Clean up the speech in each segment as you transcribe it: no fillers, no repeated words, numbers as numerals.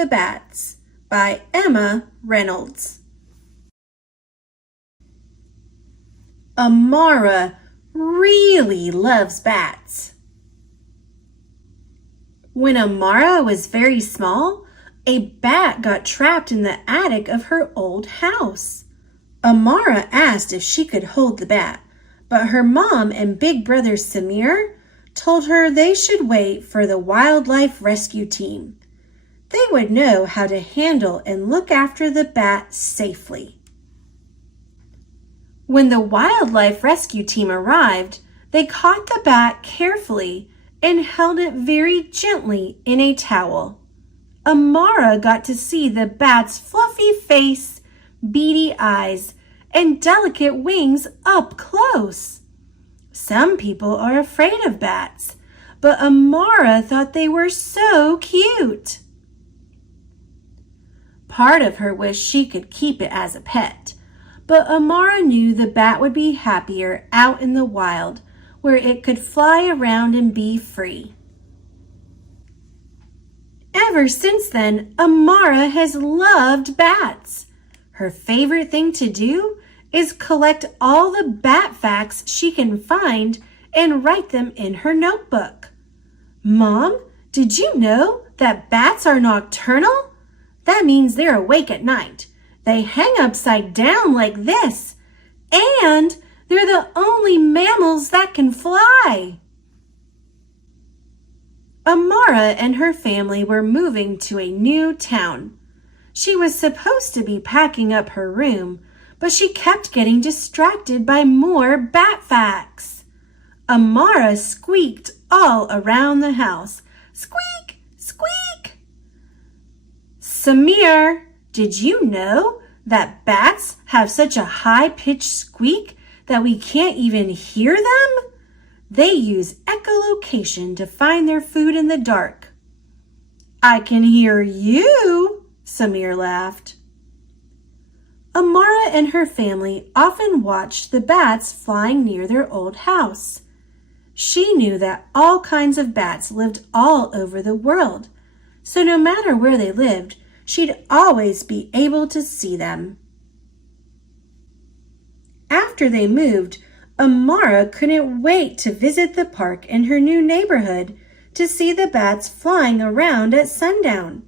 the Bats by Emma Reynolds. Amara really loves bats. When Amara was very small, a bat got trapped in the attic of her old house. Amara asked if she could hold the bat, but her mom and big brother Samir told her they should wait for the wildlife rescue team. They would know how to handle and look after the bat safely. When the wildlife rescue team arrived, they caught the bat carefully and held it very gently in a towel. Amara got to see the bat's fluffy face, beady eyes, and delicate wings up close. Some people are afraid of bats, but Amara thought they were so cute. Part of her wished she could keep it as a pet, but Amara knew the bat would be happier out in the wild, where it could fly around and be free. Ever since then, Amara has loved bats. Her favorite thing to do is collect all the bat facts she can find and write them in her notebook. Mom, did you know that bats are nocturnal? That means they're awake at night. They hang upside down like this, and they're the only mammals that can fly. Amara and her family were moving to a new town. She was supposed to be packing up her room, but she kept getting distracted by more bat facts. Amara squeaked all around the house. Squeak! Squeak! Samir, did you know that bats have such a high-pitched squeak that we can't even hear them? They use echolocation to find their food in the dark. I can hear you, Samir laughed. Amara and her family often watched the bats flying near their old house. She knew that all kinds of bats lived all over the world, so no matter where they lived, she'd always be able to see them. After they moved, Amara couldn't wait to visit the park in her new neighborhood to see the bats flying around at sundown.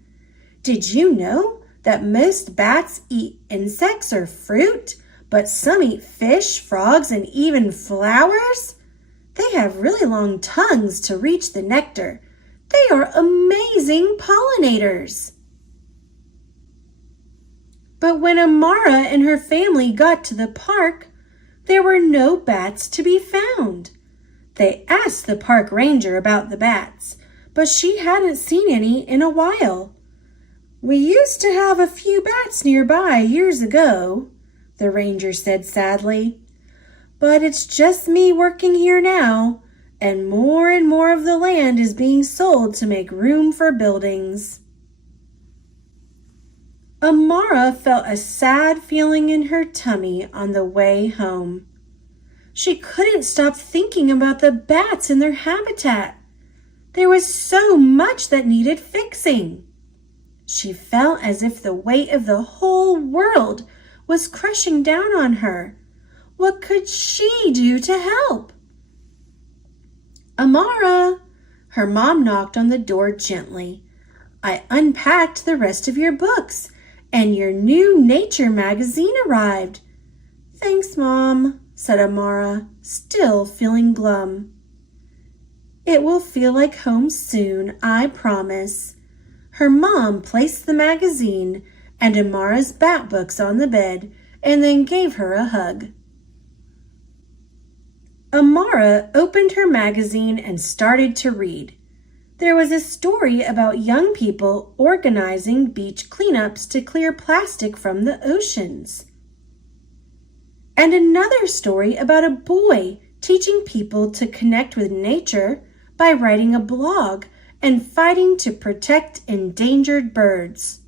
Did you know that most bats eat insects or fruit, but some eat fish, frogs, and even flowers? They have really long tongues to reach the nectar. They are amazing pollinators. But when Amara and her family got to the park, there were no bats to be found. They asked the park ranger about the bats, but she hadn't seen any in a while. We used to have a few bats nearby years ago, the ranger said sadly. But it's just me working here now, and more of the land is being sold to make room for buildings. Amara felt a sad feeling in her tummy on the way home. She couldn't stop thinking about the bats in their habitat. There was so much that needed fixing. She felt as if the weight of the whole world was crushing down on her. What could she do to help? Amara, her mom knocked on the door gently. I unpacked the rest of your books, and your new nature magazine arrived. Thanks, Mom, said Amara, still feeling glum. It will feel like home soon, I promise. Her mom placed the magazine and Amara's bat books on the bed and then gave her a hug. Amara opened her magazine and started to read. There was a story about young people organizing beach cleanups to clear plastic from the oceans. And another story about a boy teaching people to connect with nature by writing a blog and fighting to protect endangered birds.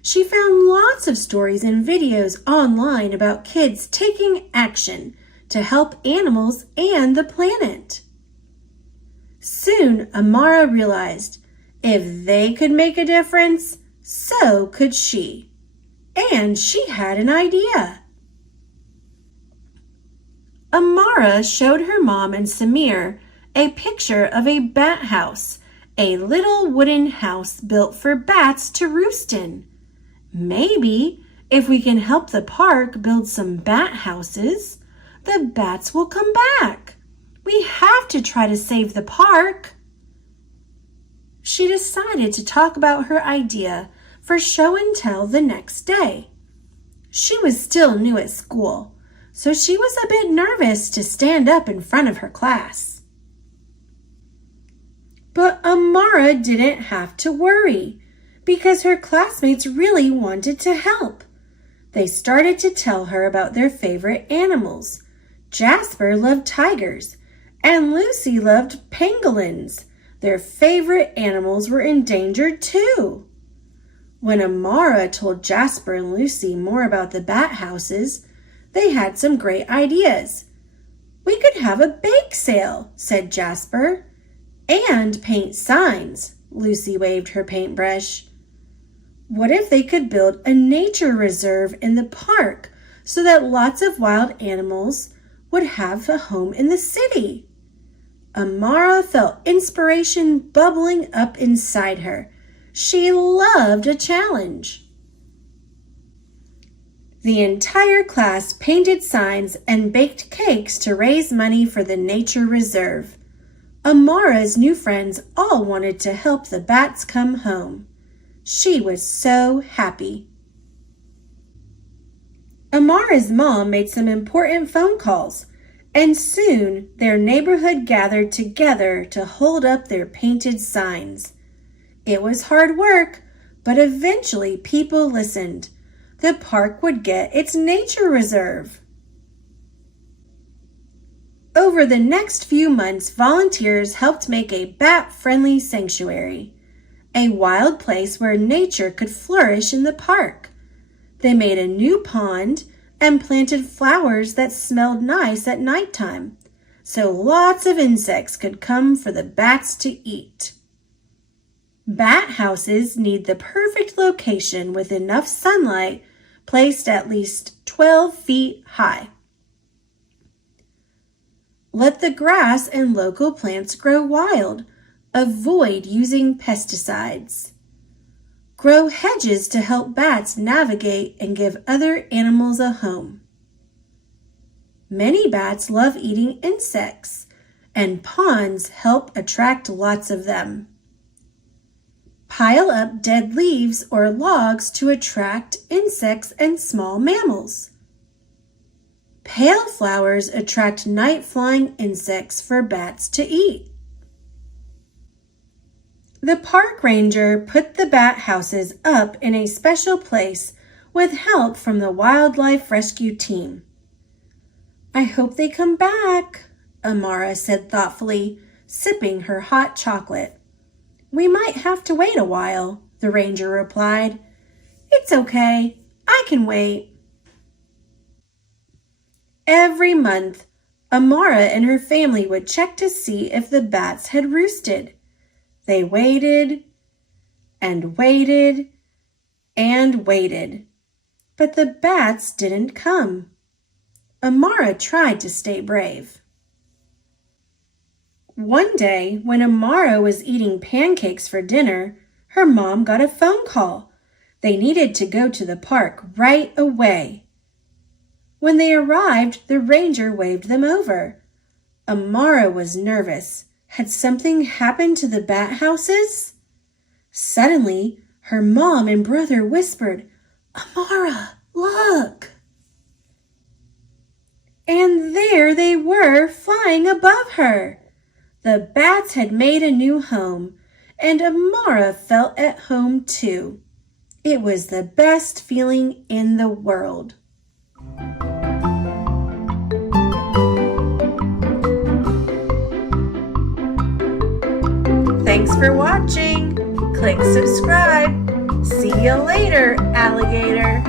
She found lots of stories and videos online about kids taking action to help animals and the planet. Soon, Amara realized If they could make a difference, so could she. And she had an idea. Amara showed her mom and Samir a picture of a bat house, a little wooden house built for bats to roost in. Maybe if we can help the park build some bat houses, the bats will come back. We have to try to save the park. She decided to talk about her idea for show and tell the next day. She was still new at school, so she was a bit nervous to stand up in front of her class. But Amara didn't have to worry because her classmates really wanted to help. They started to tell her about their favorite animals. Jasper loved tigers, and Lucy loved pangolins. Their favorite animals were endangered too. When Amara told Jasper and Lucy more about the bat houses, they had some great ideas. "We could have a bake sale," said Jasper. "And paint signs," Lucy waved her paintbrush. "What if they could build a nature reserve in the park so that lots of wild animals would have a home in the city?" Amara felt inspiration bubbling up inside her. She loved a challenge. The entire class painted signs and baked cakes to raise money for the nature reserve. Amara's new friends all wanted to help the bats come home. She was so happy. Amara's mom made some important phone calls, and soon their neighborhood gathered together to hold up their painted signs. It was hard work, but eventually people listened. The park would get its nature reserve. Over the next few months, volunteers helped make a bat-friendly sanctuary, a wild place where nature could flourish in the park. They made a new pond and planted flowers that smelled nice at nighttime, so lots of insects could come for the bats to eat. Bat houses need the perfect location with enough sunlight placed at least 12 feet high. Let the grass and local plants grow wild. Avoid using pesticides. Grow hedges to help bats navigate and give other animals a home. Many bats love eating insects, and ponds help attract lots of them. Pile up dead leaves or logs to attract insects and small mammals. Pale flowers attract night-flying insects for bats to eat. The park ranger put the bat houses up in a special place with help from the wildlife rescue team. "I hope they come back," Amara said thoughtfully, sipping her hot chocolate. "We might have to wait a while," the ranger replied. "It's okay. I can wait." Every month, Amara and her family would check to see if the bats had roosted. They waited and waited and waited, but the bats didn't come. Amara tried to stay brave. One day, when Amara was eating pancakes for dinner, her mom got a phone call. They needed to go to the park right away. When they arrived, the ranger waved them over. Amara was nervous. Had something happened to the bat houses? Suddenly, her mom and brother whispered, "Amara, look!" And there they were, flying above her. The bats had made a new home, and Amara felt at home too. It was the best feeling in the world. Thanks for watching. Click subscribe. See you later, alligator.